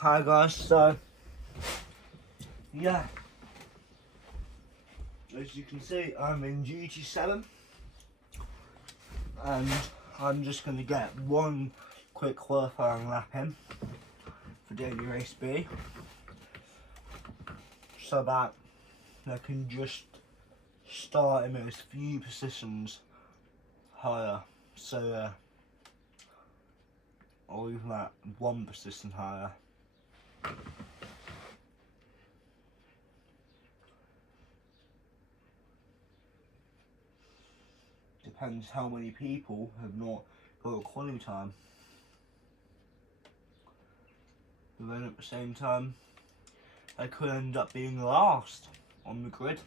Hi guys, so yeah, as you can see I'm in gt7 and I'm just going to get one quick qualifying lap in for daily race B so that I can just start in those few positions higher, so or even that one position higher. Depends how many people have not got a quality time. But then at the same time, I could end up being last on the grid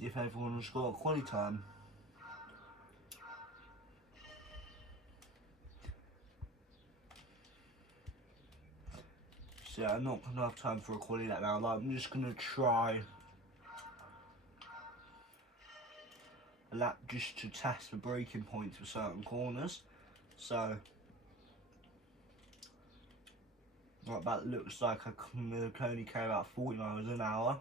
if everyone's got a quality time. So I'm not gonna have time for a quality lap now. Like, I'm just gonna try a lap just to test the braking points for certain corners. So like that looks like I can only carry about 40 miles an hour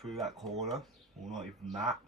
through that corner, or not even that.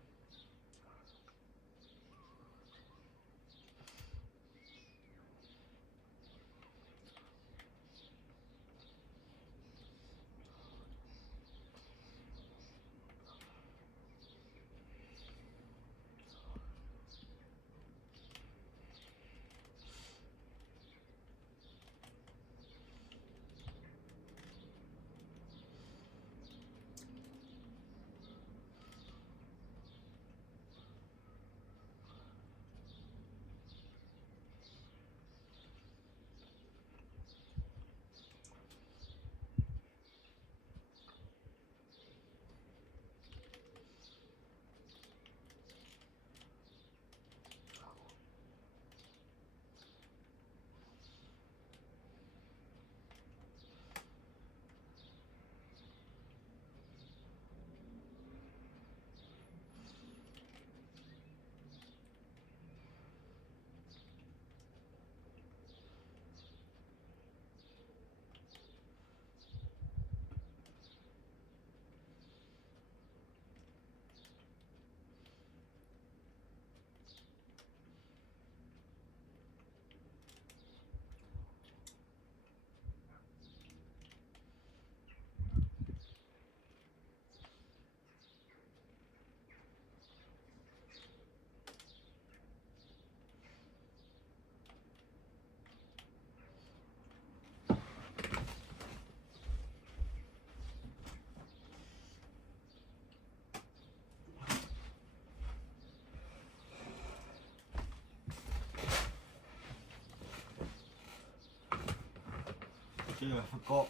Yeah, I forgot.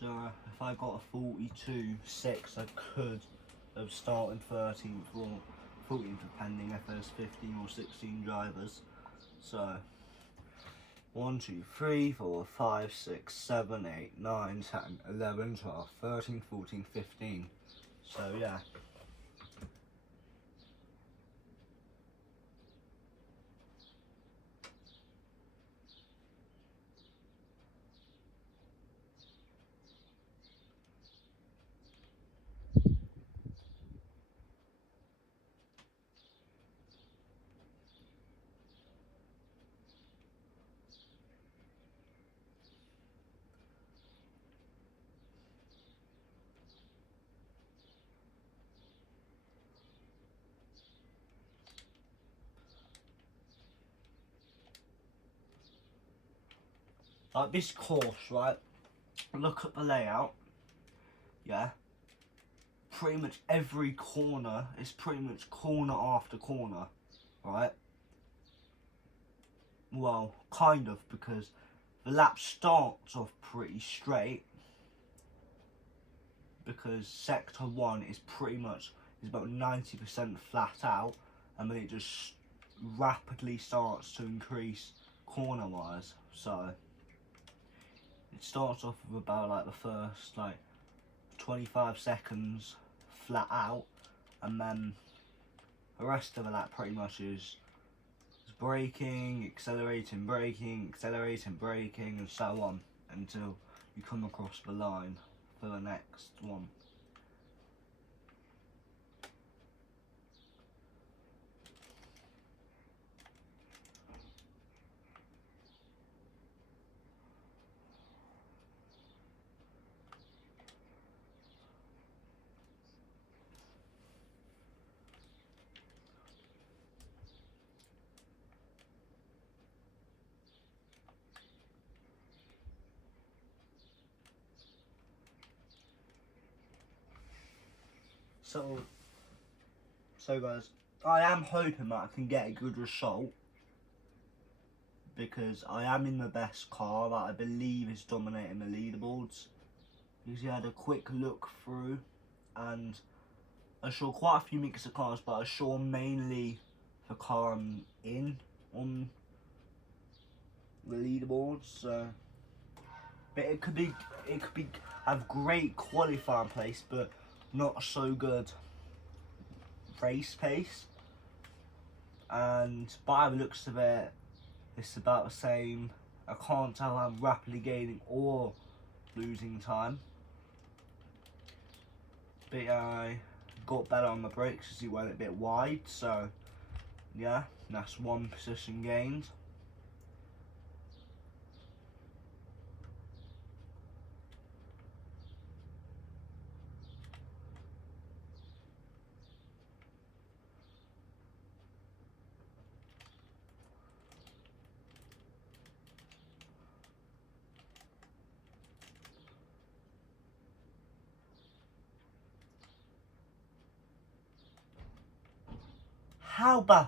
So if I got a 42.6, I could have started 13th or 14th, depending if there's 15 or 16 drivers. So 1, 2, 3, 4, 5, 6, 7, 8, 9, 10, 11, 12, 13, 14, 15. So yeah. Like this course, right? Look at the layout. Yeah. Pretty much every corner is pretty much corner after corner, right? Well, kind of, because the lap starts off pretty straight, because sector 1 is pretty much is about 90% flat out, and then it just rapidly starts to increase corner wise. So it starts off with about like the first like 25 seconds flat out, and then the rest of the lap pretty much is braking, accelerating, braking, accelerating, braking, and so on until you come across the line for the next one. So guys, I am hoping that I can get a good result because I am in the best car that I believe is dominating the leaderboards. Because you had a quick look through and I saw quite a few mix of cars, but I saw mainly the car I'm in on the leaderboards. So, but it could be have great qualifying place, but not so good race pace. And by the looks of it, it's about the same. I can't tell I'm rapidly gaining or losing time. But I got better on the brakes as he went a bit wide, so yeah, that's one position gained. How bad?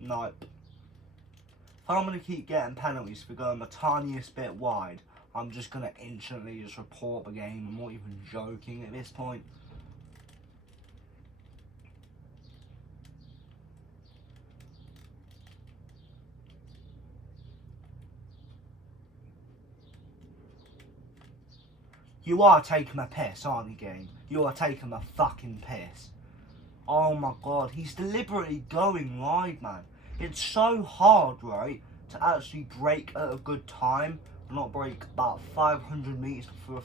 Nope. If I'm going to keep getting penalties for going the tiniest bit wide, I'm just going to instantly just report the game. I'm not even joking at this point. You are taking a piss, aren't you, game? You are taking a fucking piss. Oh my god, he's deliberately going wide, man. It's so hard, right, to actually brake at a good time, not brake about 500 metres before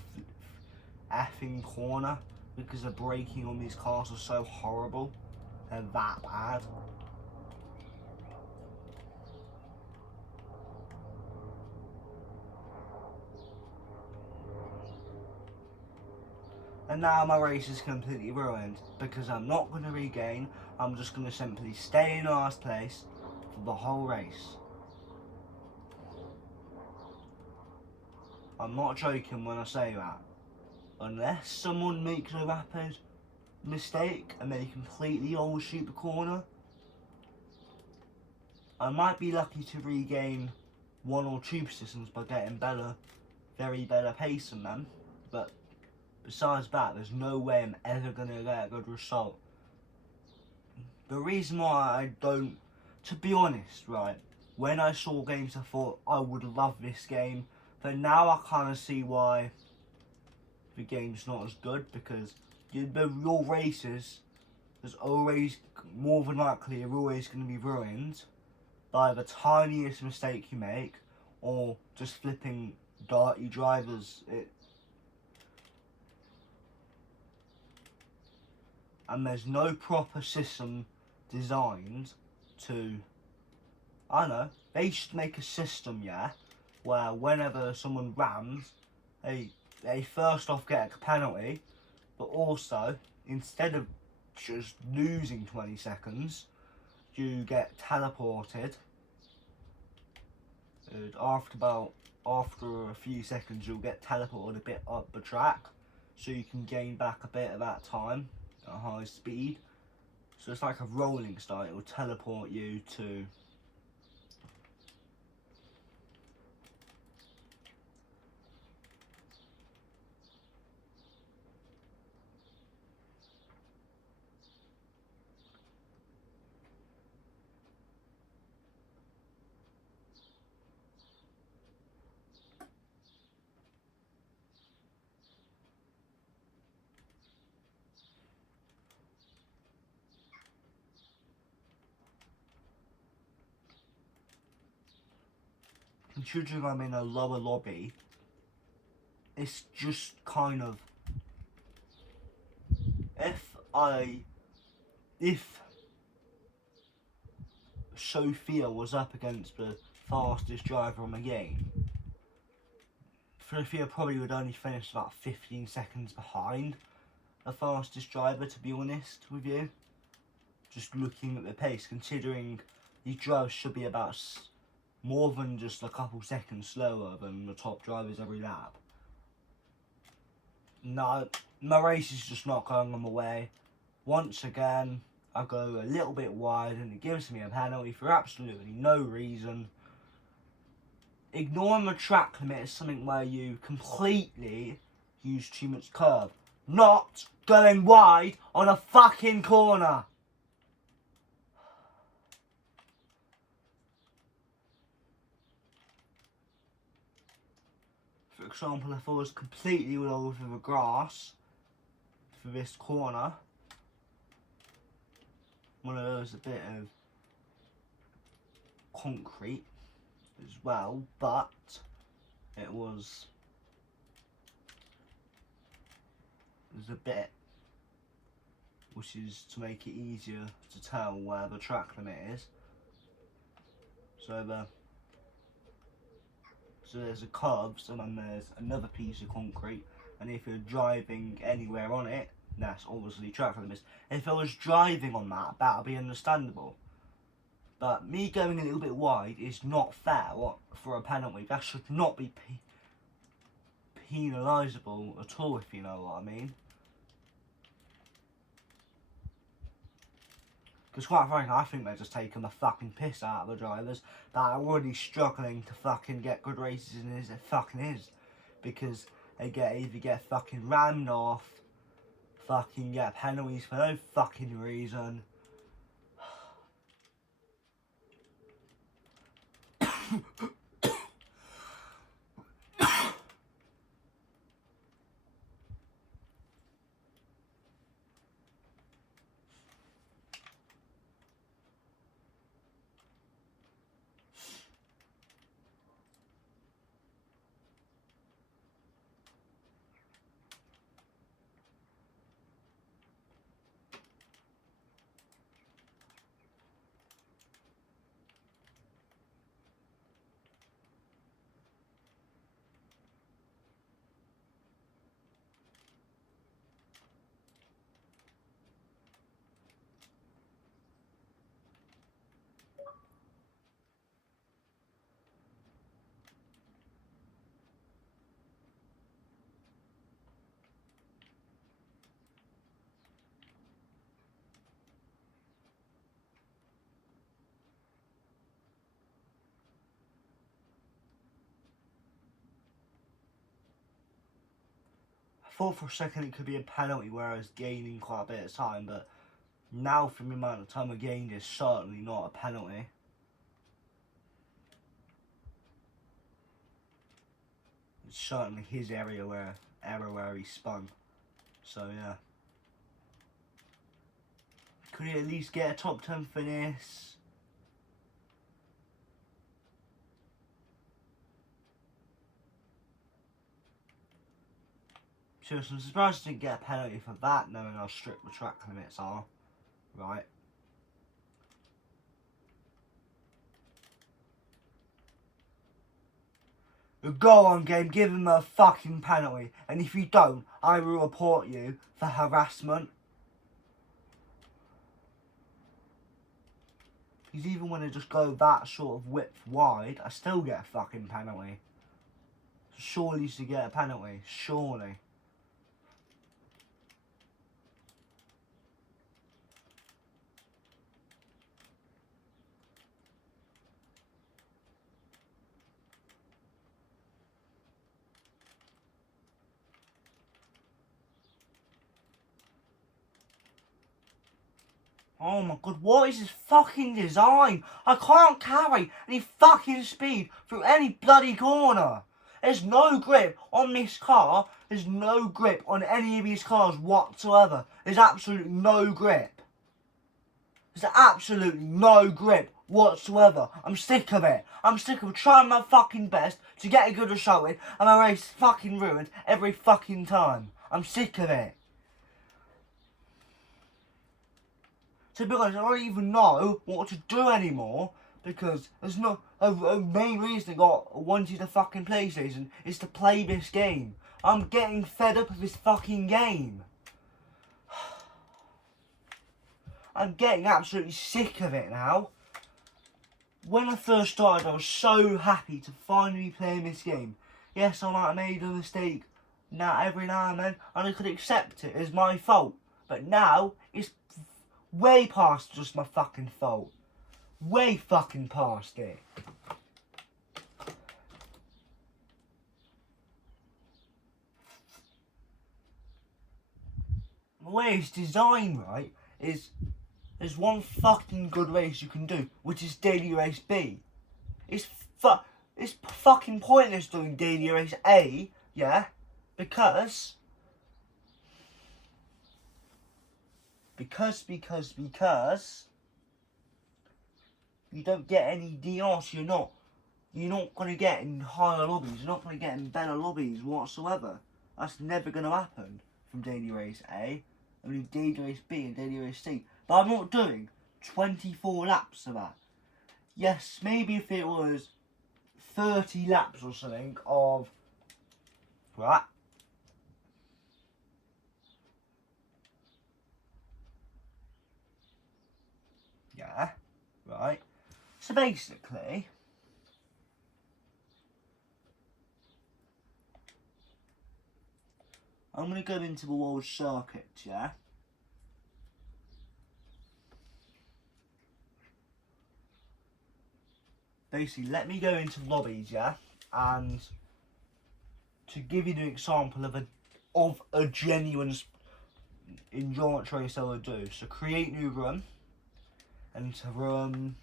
a effing corner, because the braking on these cars are so horrible. They're that bad. And now my race is completely ruined, because I'm not going to regain, I'm just going to simply stay in last place for the whole race. I'm not joking when I say that. Unless someone makes a rapid mistake and they completely overshoot the corner, I might be lucky to regain 1 or 2 positions by getting very better pace than them. But besides that, there's no way I'm ever going to get a good result. The reason why I don't, to be honest, right, when I saw games I thought I would love this game, but now I kind of see why the game's not as good, because your races, there's always, more than likely, are always going to be ruined by the tiniest mistake you make, or just flipping dirty drivers. And there's no proper system designed to, I don't know, they should make a system, yeah, where whenever someone rams, they first off get a penalty, but also, instead of just losing 20 seconds, you get teleported. And after a few seconds, you'll get teleported a bit up the track, so you can gain back a bit of that time at high speed. So it's like a rolling start. It will teleport you to considering I'm in a lower lobby, it's just kind of, if Sophia was up against the fastest driver on the game, Sophia probably would only finish about 15 seconds behind the fastest driver, to be honest with you. Just looking at the pace, considering these drivers should be about more than just a couple seconds slower than the top drivers every lap. No, my race is just not going on my way. Once again, I go a little bit wide and it gives me a penalty for absolutely no reason. Ignoring the track limit is something where you completely use too much curve. Not going wide on a fucking corner. For example, if I was completely all over the grass for this corner, one of those a bit of concrete as well, but it was a bit, which is to make it easier to tell where the track limit is. So there's a curves and then there's another piece of concrete, and if you're driving anywhere on it, that's obviously track limits. If I was driving on that would be understandable. But me going a little bit wide is not fair for a penalty. That should not be penalisable at all, if you know what I mean. Because quite frankly, I think they're just taking the fucking piss out of the drivers that are already struggling to fucking get good races in as it fucking is. Because they either get fucking rammed off, fucking get penalties for no fucking reason. I thought for a second it could be a penalty where I was gaining quite a bit of time, but now from the amount of time I gained, it's certainly not a penalty. It's certainly his area where he spun. So yeah. Could he at least get a top 10 finish? Seriously, I'm surprised I didn't get a penalty for that, knowing how strict the track limits are. Right. Go on, game, give him a fucking penalty. And if you don't, I will report you for harassment. Because even when I just go that sort of width wide, I still get a fucking penalty. Surely you should get a penalty. Surely. Oh my god, what is this fucking design? I can't carry any fucking speed through any bloody corner. There's no grip on this car. There's no grip on any of these cars whatsoever. There's absolutely no grip. There's absolutely no grip whatsoever. I'm sick of it. I'm sick of trying my fucking best to get a good showing and my race fucking ruined every fucking time. I'm sick of it. To be honest, I don't even know what to do anymore because there's no a main reason I wanted a fucking PlayStation is to play this game. I'm getting fed up of this fucking game. I'm getting absolutely sick of it now. When I first started, I was so happy to finally be playing this game. Yes, I might have made a mistake every now and then, and I could accept it as my fault. But now, it's way past just my fucking fault. Way fucking past it. The way it's designed, right, is there's one fucking good race you can do, which is Daily Race B. It's fucking pointless doing Daily Race A, yeah, because you don't get any DRs. You're not gonna get in higher lobbies. You're not gonna get in better lobbies whatsoever. That's never gonna happen from Daily Race A. I mean Daily Race B and Daily Race C. But I'm not doing 24 laps of that. Yes, maybe if it was 30 laps or something of right. Yeah, right. So basically, I'm going to go into the world circuit, yeah? Basically, let me go into lobbies, yeah? And to give you an example of a genuine endurance race I would do. So create new run, and to run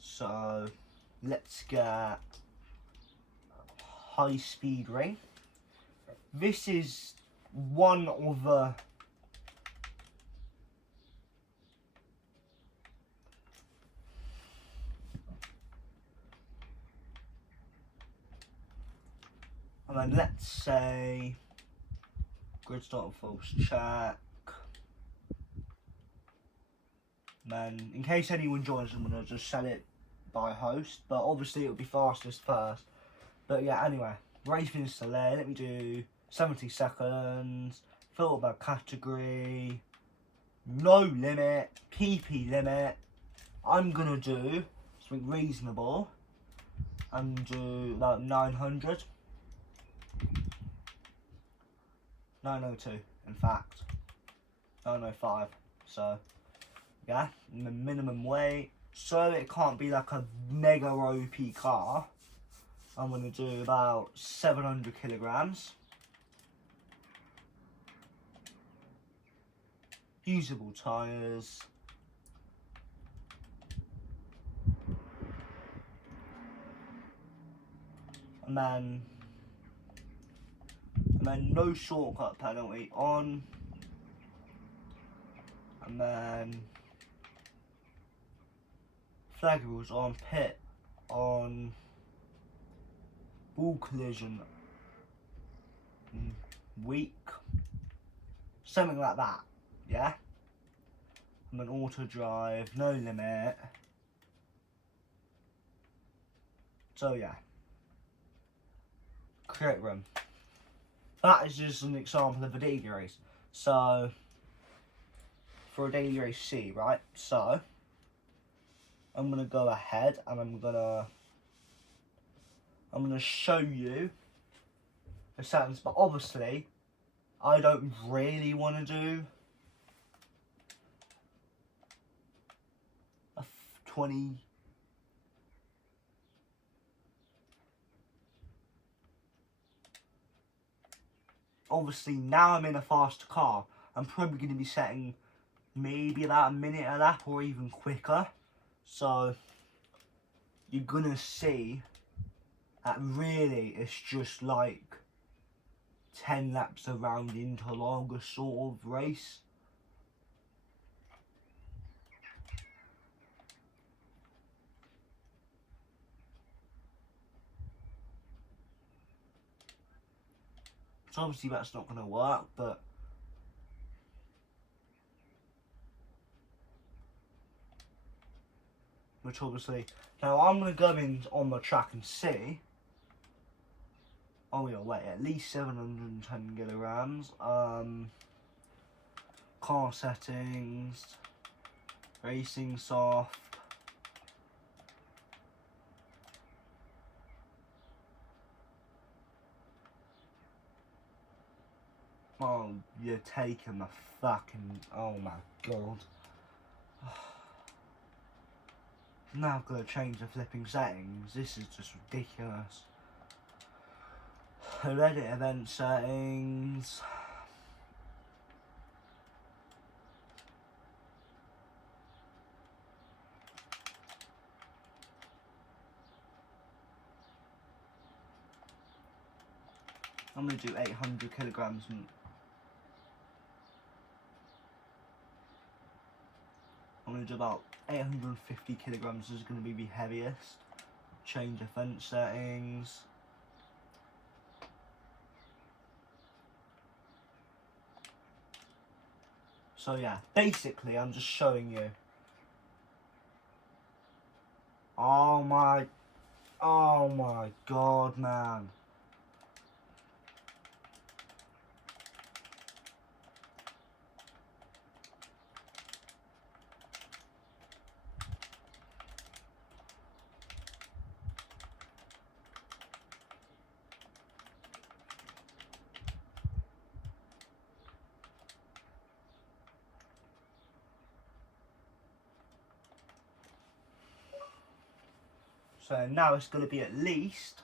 so let's get high speed ring. This is one of the and then let's say grid start false check. Then in case anyone joins, I'm gonna just set it by host, but obviously it'll be fastest first. But yeah, anyway, race finish delay. Let me do 70 seconds. Filter by category. No limit. PP limit. I'm gonna do something reasonable and do about 900. 902, in fact. 905. So yeah, the minimum weight. So it can't be like a mega OP car. I'm going to do about 700 kilograms. Usable tyres. And then no shortcut penalty on. And then flag rules on, pit on, ball collision weak, something like that, yeah? And then auto drive, no limit. So yeah, create run. That is just an example of a daily race. So for a daily race C, right? So I'm gonna go ahead and I'm gonna show you a sentence, but obviously I don't really want to do a 20. Obviously now I'm in a faster car. I'm probably going to be setting maybe about a minute a lap or even quicker. So you're gonna see that really it's just like 10 laps around into a longer sort of race. So obviously that's not going to work, but which obviously, now I'm going to go in on the track and see. Oh yeah, wait, at least 710 kilograms. Car settings, racing soft. Oh, you're taking the fucking, oh my god. Now I've got to change the flipping settings. This is just ridiculous. Edit event settings. I'm going to do 800 kilograms. I'm going to do about 850 kilograms is going to be the heaviest. Change offense settings. So yeah, basically I'm just showing you. Oh my god, man. So now it's going to be at least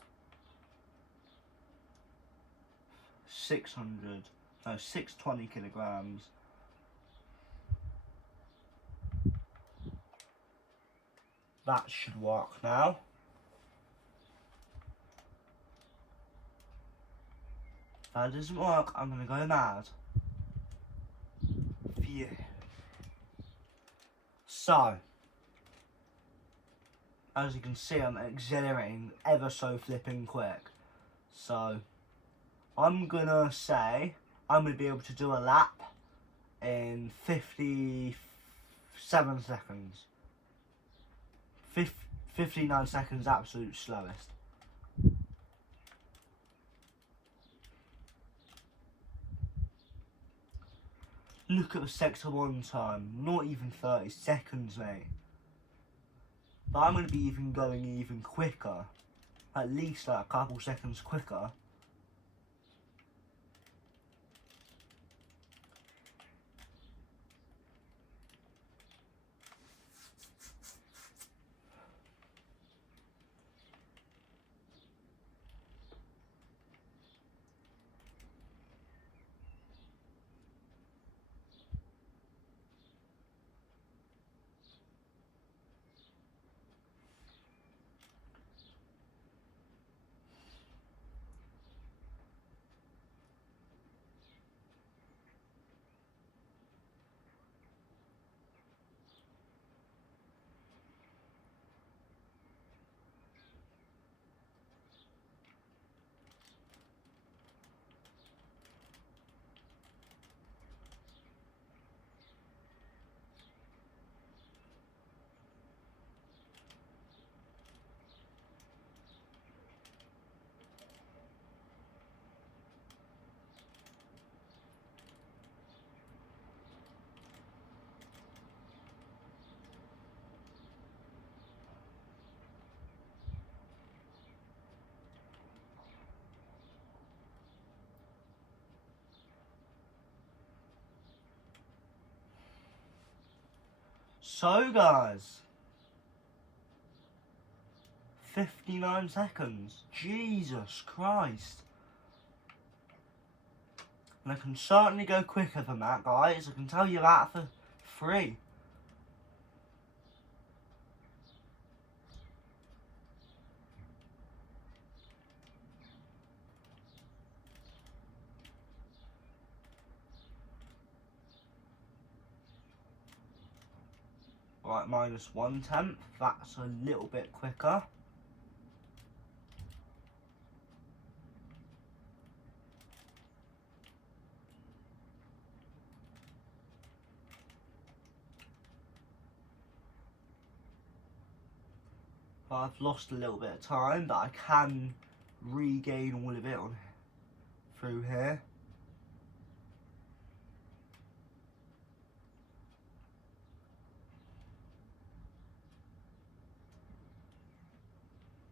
620 kilograms. That should work now. If that doesn't work, I'm going to go mad. Phew. So, as you can see, I'm accelerating ever so flipping quick. So, I'm gonna say I'm gonna be able to do a lap in 57 seconds. 59 seconds, absolute slowest. Look at the sector 1 time, not even 30 seconds, mate. But I'm going to be even going even quicker, at least like a couple seconds quicker. So guys, 59 seconds, Jesus Christ. And I can certainly go quicker than that, guys, I can tell you that for 3. Right, -1/10. That's a little bit quicker. I've lost a little bit of time, but I can regain all of it on through here.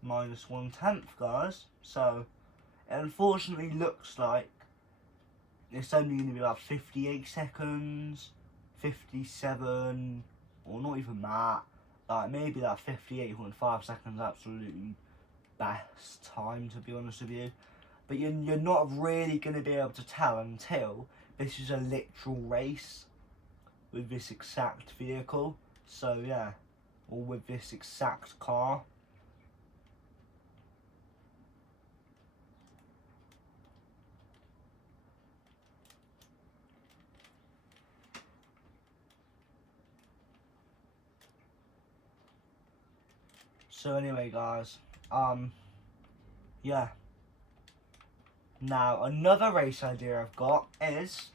-1/10, guys. So it unfortunately looks like it's only going to be about 58 seconds, 57, or not even that. Like maybe that 58.5 seconds, absolutely best time, to be honest with you. But you're not really going to be able to tell until this is a literal race with this exact vehicle. So yeah, or with this exact car. So anyway, guys, yeah. Now another race idea I've got is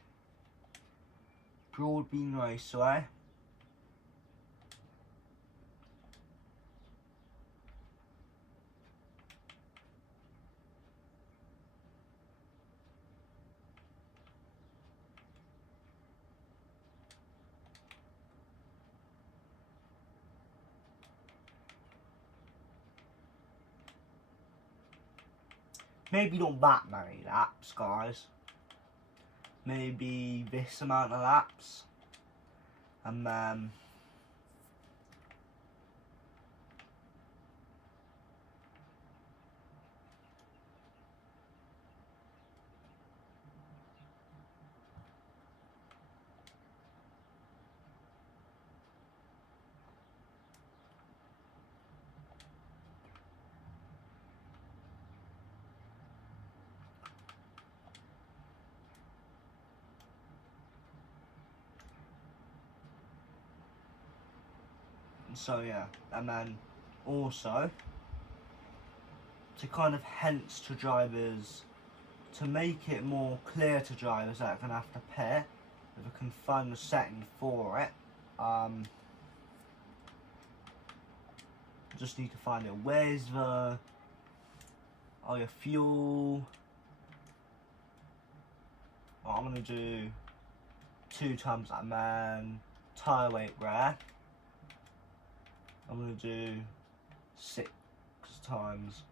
Broadbean Raceway. Maybe not that many laps, guys. Maybe this amount of laps. And then so yeah, and then also to kind of hence to drivers, to make it more clear to drivers that are going to have to pit, if I can find the setting for it. Just need to find it. Where's the, oh yeah, fuel. Oh, I'm going to do 2 times that, man. Tyre weight rare. I'm going to do 6 times.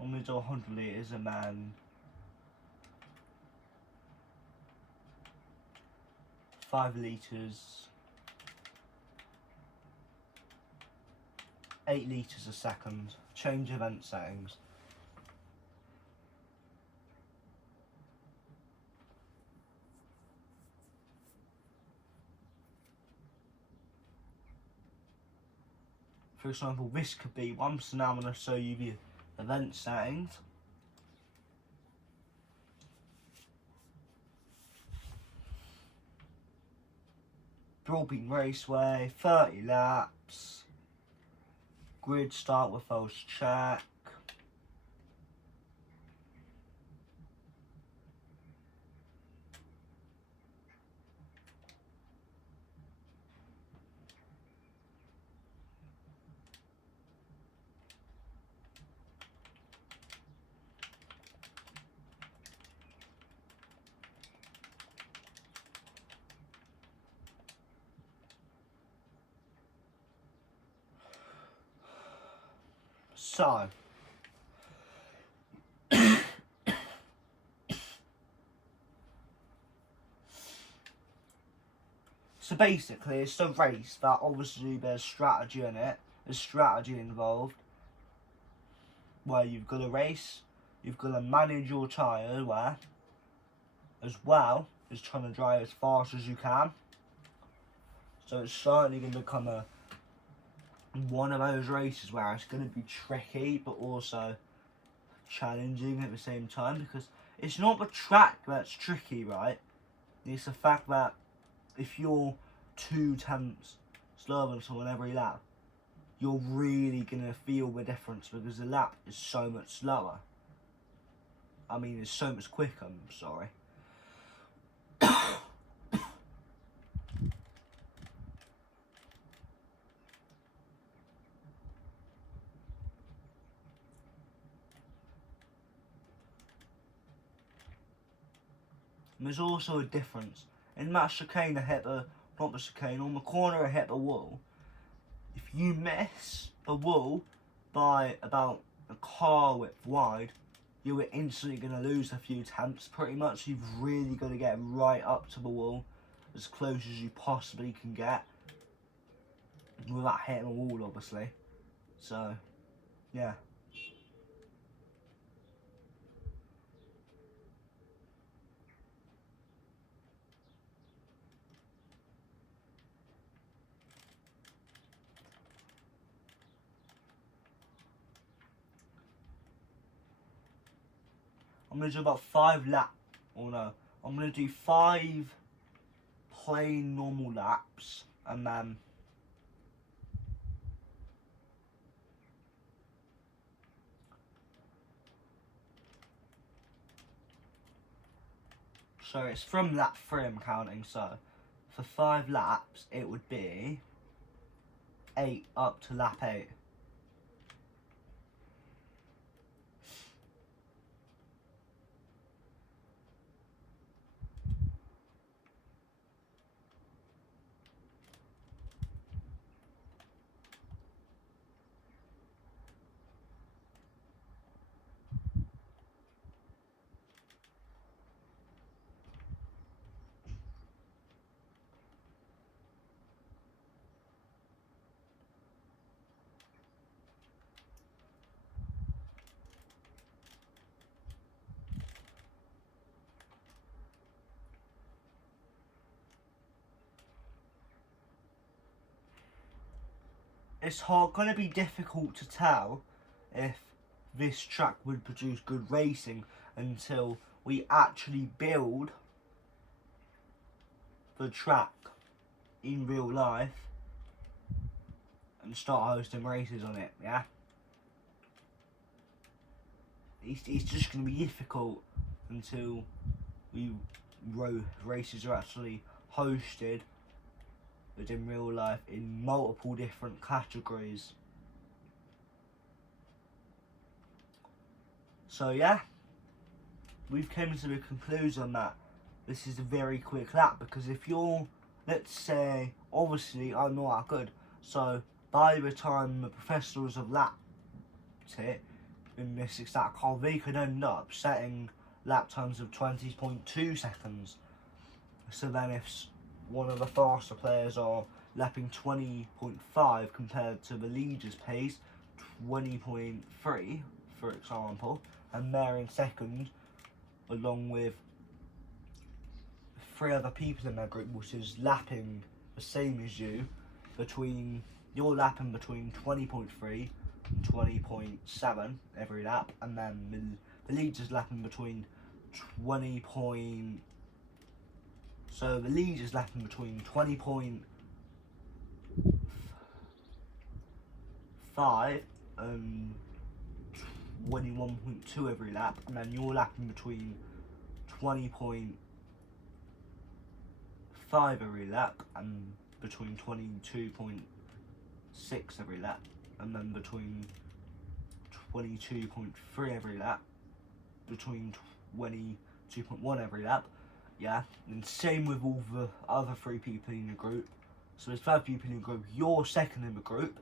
I'm going to do 100 litres and then 5 litres, 8 litres a second. Change event settings. For example, this could be one, so now I'm going to show you the event settings. Broadbean Raceway, 30 laps. Grid start with false check. So, So basically, it's a race that obviously there's strategy in it. There's strategy involved. Where you've got to race, you've got to manage your tyre wear, as well as trying to drive as fast as you can. So it's certainly going to become one of those races where it's going to be tricky, but also challenging at the same time, because it's not the track that's tricky, right? It's the fact that if you're 2/10 slower than someone every lap, you're really going to feel the difference, because the lap is so much slower. I mean, it's so much quicker, I'm sorry. And there's also a difference. In that chicane, not the chicane, on the corner I hit the wall. If you miss the wall by about a car width wide, you are instantly going to lose a few tenths. Pretty much, you've really got to get right up to the wall, as close as you possibly can get, without hitting the wall, obviously. So, yeah. I'm going to do about 5 laps, or no, I'm going to do 5 plain normal laps, and then so it's from lap 3 I'm counting, so for 5 laps it would be 8 up to lap 8. It's going to be difficult to tell if this track would produce good racing until we actually build the track in real life and start hosting races on it, yeah? It's just going to be difficult until races are actually hosted, but in real life in multiple different categories. So yeah, we've come to the conclusion that this is a very quick lap, because if you're, let's say, obviously I'm not that good, so by the time the professionals have lapped it in this exact car, they could end up setting lap times of 20.2 seconds. So then if one of the faster players are lapping 20.5 compared to the leader's pace, 20.3 for example, and they're in second along with 3 other people in their group, which is lapping the same as you, you're lapping between 20.3 and 20.7 every lap, and then the leader's lapping between 20. So the leader's lapping between 20.5 and 21.2 every lap, and then you're lapping between 20.5 every lap and between 22.6 every lap, and then between 22.3 every lap, between 22.1 every lap. Yeah, and same with all the other 3 people in your group. So there's 5 people in your group, you're second in the group,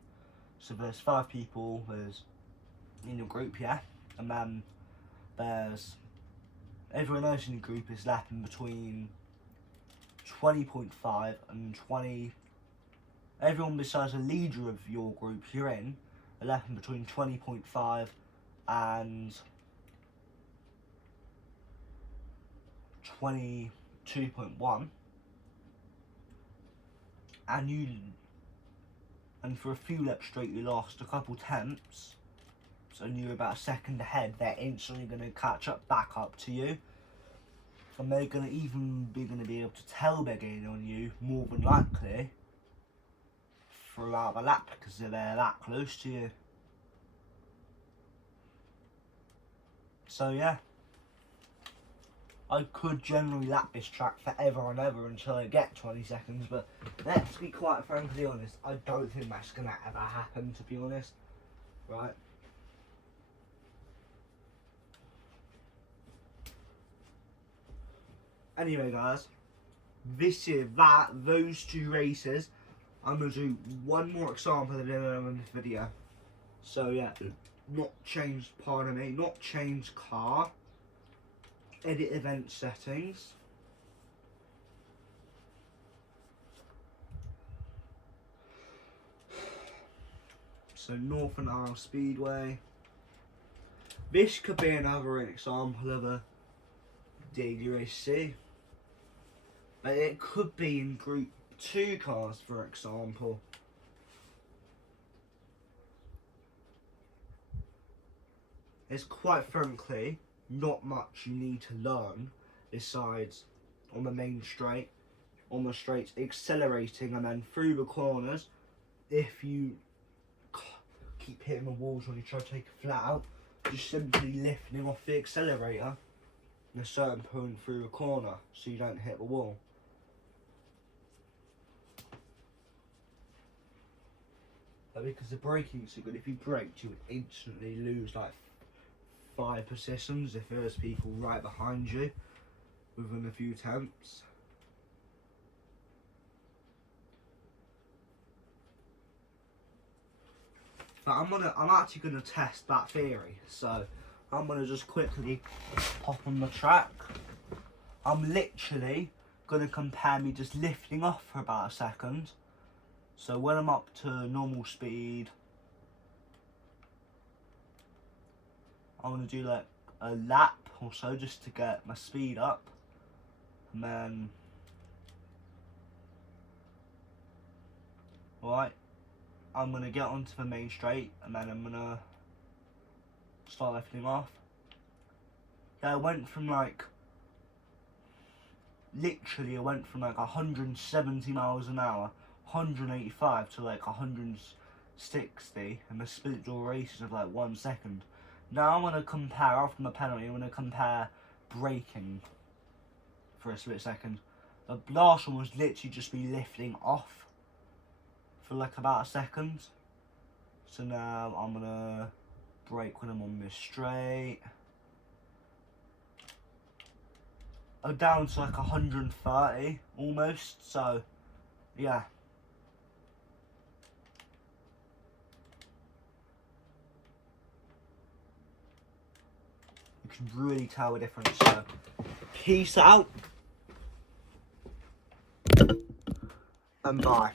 so there's 5 people in your group, yeah, and then there's everyone else in your group is lapping between 20.5 and 20. Everyone besides the leader of your group you're in are left between 20.5 and 22.1, and for a few laps straight you lost a couple tenths, so you're about a second ahead. They're instantly going to catch up back up to you, and they're going to even be able to tell they're gaining on you more than likely throughout the lap because they're that close to you. So yeah, I could generally lap this track forever and ever until I get 20 seconds, but let's be quite frankly honest, I don't think that's going to ever happen, to be honest, right? Anyway guys, those two races, I'm going to do one more example of them in this video. So yeah, not change car, edit event settings, so Northern Isle Speedway. This could be another example of a daily race C, but it could be in Group 2 cars, for example. It's quite frankly not much you need to learn besides on the main straight, on the straights, accelerating, and then through the corners. If you keep hitting the walls when you try to take a flat out, just simply lifting off the accelerator at a certain point through the corner so you don't hit the wall. But because the braking is so good, if you braked you would instantly lose like 5 positions if there's people right behind you within a few tenths. But I'm actually gonna test that theory, so I'm gonna just quickly pop on the track. I'm literally gonna compare me just lifting off for about a second. So when I'm up to normal speed, I'm gonna do like a lap or so just to get my speed up, and then I'm gonna get onto the main straight, and then I'm gonna start lifting off. Yeah, I went from like 170 miles an hour, 185 to like 160, and the split duration of like 1 second. Now I'm gonna compare, after my penalty, I'm gonna compare braking for a split second. The last one was literally just me lifting off for like about a second. So now I'm gonna brake when I'm on this straight. I'm down to like 130 almost, so yeah. You can really tell the difference, so peace out and bye.